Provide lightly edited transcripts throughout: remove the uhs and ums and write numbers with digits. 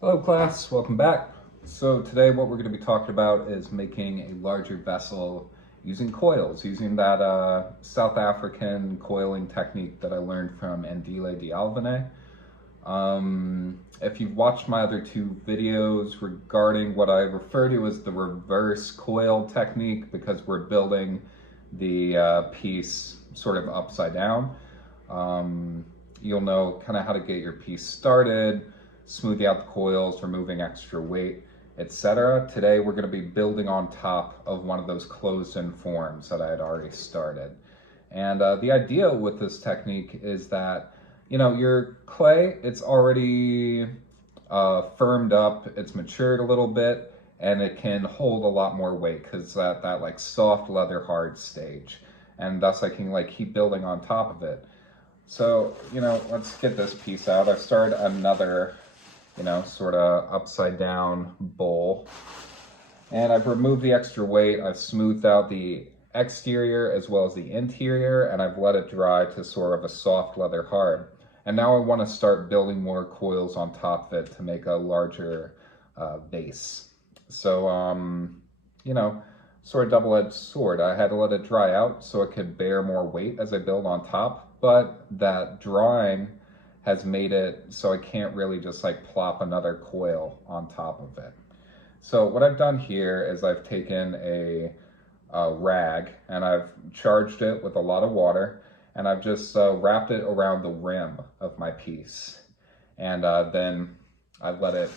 Hello class, welcome back. So today what we're going to be talking about is making a larger vessel using coils, using that South African coiling technique that I learned from Andile Dialvane. If you've watched my other two videos regarding what I refer to as the reverse coil technique, because we're building the piece sort of upside down, you'll know kind of how to get your piece started, smoothing out the coils, removing extra weight, etc. Today we're going to be building on top of one of those closed-in forms that I had already started. And the idea with this technique is that, your clay, it's already firmed up, it's matured a little bit, and it can hold a lot more weight because that like soft leather hard stage. And thus I can like keep building on top of it. So, let's get this piece out. I've started another, sort of upside down bowl. And I've removed the extra weight. I've smoothed out the exterior as well as the interior, and I've let it dry to sort of a soft leather hard. And now I want to start building more coils on top of it to make a larger base. So, sort of double-edged sword. I had to let it dry out so it could bear more weight as I build on top, but that drying has made it so I can't really just like plop another coil on top of it. So what I've done here is I've taken a rag and I've charged it with a lot of water, and I've just wrapped it around the rim of my piece. And then I let it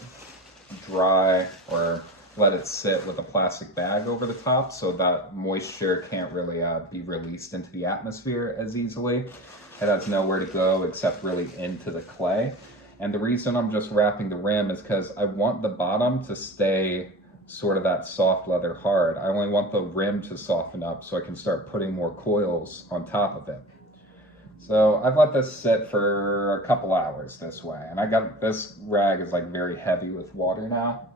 dry, or let it sit with a plastic bag over the top so that moisture can't really be released into the atmosphere as easily. It has nowhere to go except really into the clay. And the reason I'm just wrapping the rim is because I want the bottom to stay sort of that soft leather hard. I only want the rim to soften up so I can start putting more coils on top of it. So I've let this sit for a couple hours this way, and I got this rag is like very heavy with water now,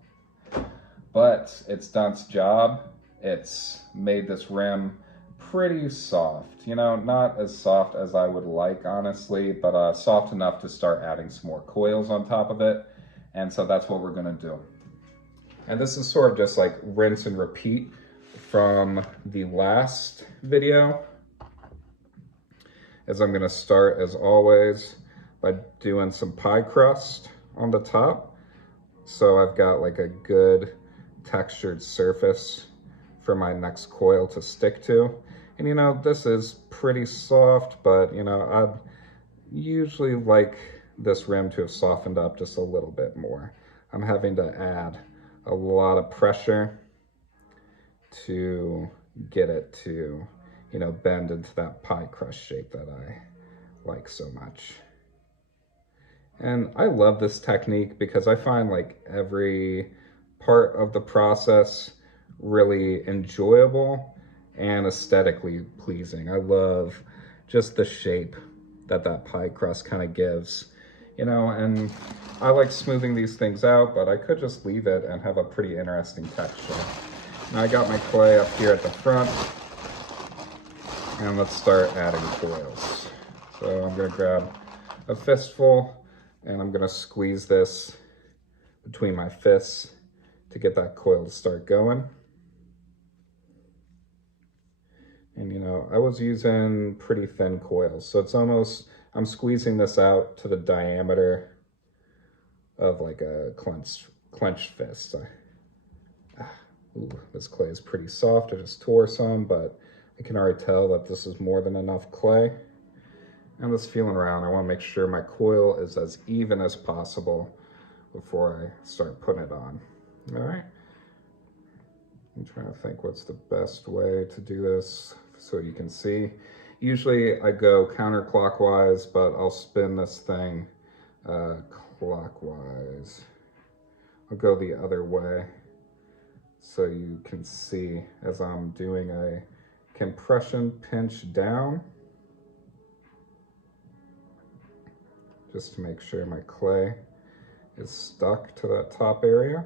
but it's done its job. It's made this rim pretty soft, not as soft as I would like, honestly, but soft enough to start adding some more coils on top of it. And so that's what we're gonna do. And this is sort of just like rinse and repeat from the last video, as I'm gonna start, as always, by doing some pie crust on the top. So I've got like a good textured surface for my next coil to stick to. And this is pretty soft, but I'd usually like this rim to have softened up just a little bit more. I'm having to add a lot of pressure to get it to bend into that pie crust shape that I like so much. And I love this technique because I find like every part of the process really enjoyable and aesthetically pleasing. I love just the shape that pie crust kind of gives, and I like smoothing these things out, but I could just leave it and have a pretty interesting texture. Now I got my clay up here at the front, and let's start adding coils. So I'm gonna grab a fistful and I'm gonna squeeze this between my fists to get that coil to start going. And I was using pretty thin coils, so it's almost, I'm squeezing this out to the diameter of like a clenched fist. Ooh, this clay is pretty soft. I just tore some, but I can already tell that this is more than enough clay. I'm just feeling around. I want to make sure my coil is as even as possible before I start putting it on. All right. I'm trying to think what's the best way to do this so you can see. Usually I go counterclockwise, but I'll spin this thing clockwise. I'll go the other way so you can see as I'm doing a compression pinch down, just to make sure my clay is stuck to that top area.